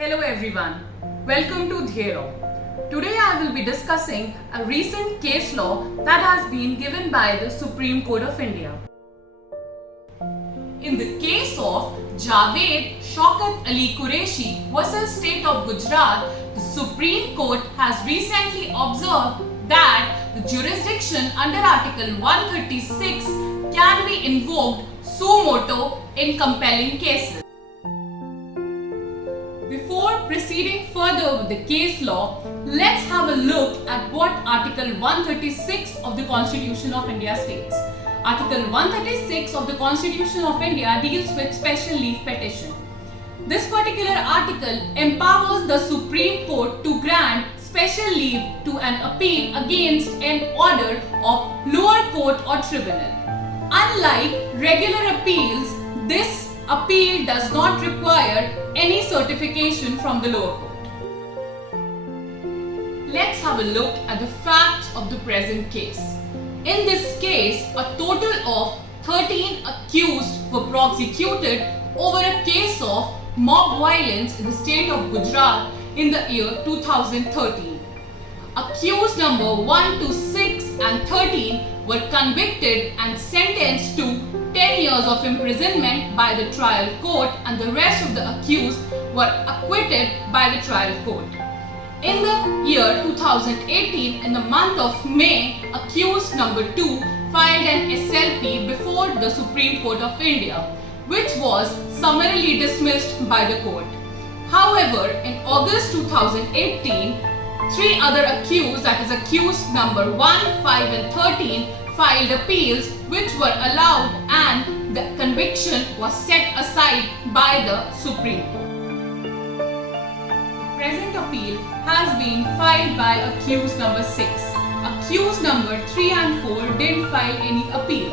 Hello everyone, welcome to Dhero. Today I will be discussing a recent case law that has been given by the Supreme Court of India. In the case of Javed, Shaukat Qureshi versus State of Gujarat, the Supreme Court has recently observed that the jurisdiction under Article 136 can be invoked suo moto in compelling cases. Before proceeding further with the case law, let's have a look at what Article 136 of the Constitution of India states. Article 136 of the Constitution of India deals with special leave petition. This particular article empowers the Supreme Court to grant special leave to an appeal against an order of lower court or tribunal. Unlike regular appeals, this appeal does not require any certification from the lower court. Let's have a look at the facts of the present case. In this case, a total of 13 accused were prosecuted over a case of mob violence in the state of Gujarat in the year 2013. Accused number 1 to 6 and 13 were convicted and sentenced to 10 years of imprisonment by the trial court, and the rest of the accused were acquitted by the trial court. In the year 2018, in the month of May, accused number 2 filed an SLP before the Supreme Court of India, which was summarily dismissed by the court. However, in August 2018, 3 other accused, that is accused number 1, 5 and 13, filed appeals which were allowed, and the conviction was set aside by the Supreme Court. The present appeal has been filed by accused number 6. Accused number 3 and 4 didn't file any appeal.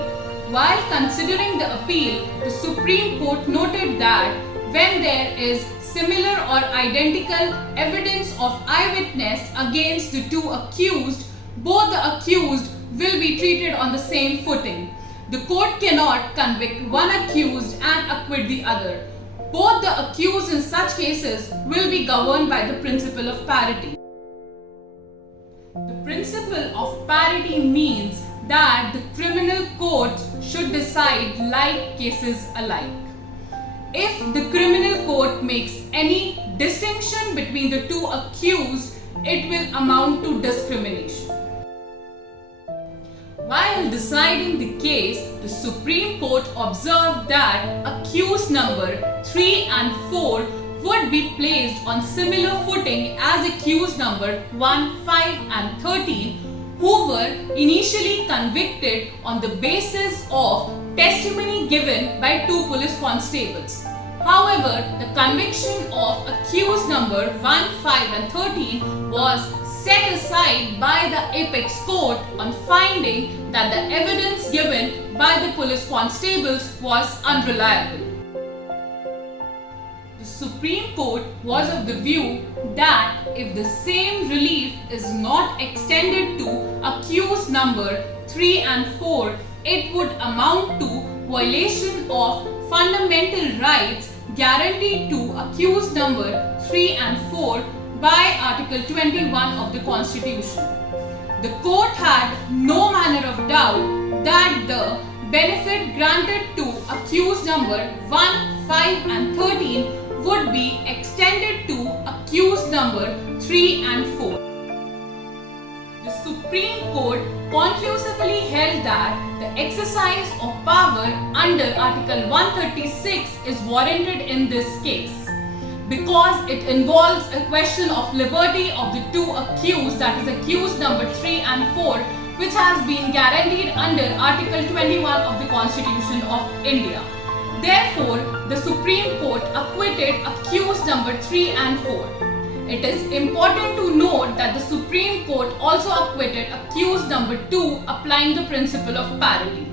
While considering the appeal, the Supreme Court noted that when there is similar or identical evidence of eyewitness against the 2 accused, both the accused will be treated on the same footing. The court cannot convict one accused and acquit the other. Both the accused in such cases will be governed by the principle of parity. The principle of parity means that the criminal courts should decide like cases alike. If the criminal court makes any distinction between the 2 accused, it will amount to discrimination. While deciding the case, the Supreme Court observed that accused number 3 and 4 would be placed on similar footing as accused number 1, 5 and 13, who were initially convicted on the basis of testimony given by 2 police constables. However, the conviction of accused number 1, 5 and 13 was set aside by the apex court on finding that the evidence given by the police constables was unreliable. The Supreme Court was of the view that if the same relief is not extended to accused number 3 and 4, it would amount to violation of fundamental rights guaranteed to accused number 3 and 4 by Article 21 of the Constitution. The court had no manner of doubt that the benefit granted to accused number 1, 5 and 13 would be extended to accused number 3 and 4. The Supreme Court conclusively held that the exercise of power under Article 136 is warranted in this case, because it involves a question of liberty of the 2 accused, that is accused number 3 and 4, which has been guaranteed under Article 21 of the Constitution of India. Therefore, the Supreme Court acquitted accused number 3 and 4. It is important to note that the Supreme Court also acquitted accused number 2, applying the principle of parity.